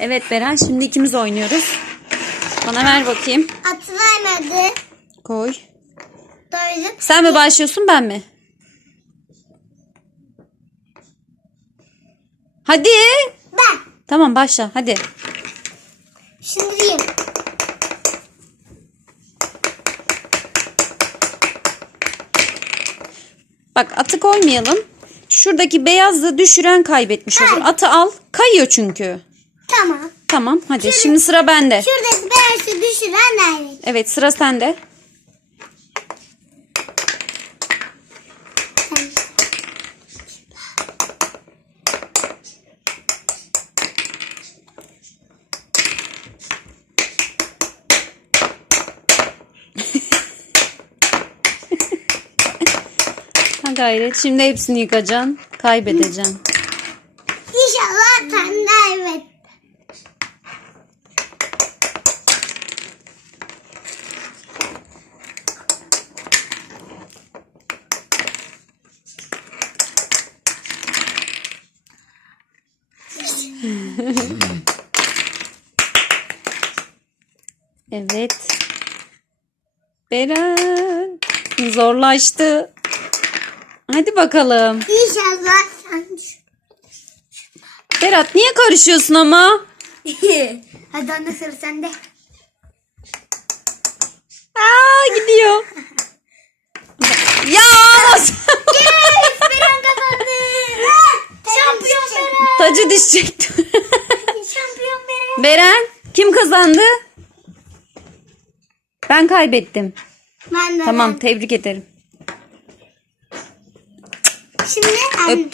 Evet Beren şimdi ikimiz oynuyoruz. Bana ver bakayım. Atı vermedi. Koy. Doyduk. Sen mi başlıyorsun ben mi? Hadi. Ben. Tamam başla hadi. Şimdi diyeyim. Bak atı koymayalım. Şuradaki beyazı düşüren kaybetmiş olur. Atı al. Kayıyor çünkü. Tamam. Tamam hadi şimdi sıra bende. Şuradaki beyazı düşüren nerede? Evet sıra sende. Gayret. Şimdi hepsini yıkacaksın. Kaybedeceksin. İnşallah sen de evet. Evet. Beren. Zorlaştı. Hadi bakalım. İnşallah sen düş- Berat niye karışıyorsun ama? Hadi anne sıra sende. Aa gidiyor. ya nasıl? Beren kazandı. Şampiyon Beren. Tacı düşecekti. Beren. Kim kazandı? Ben kaybettim. Ben de Tamam tebrik ederim. Şimdi. Öptüm.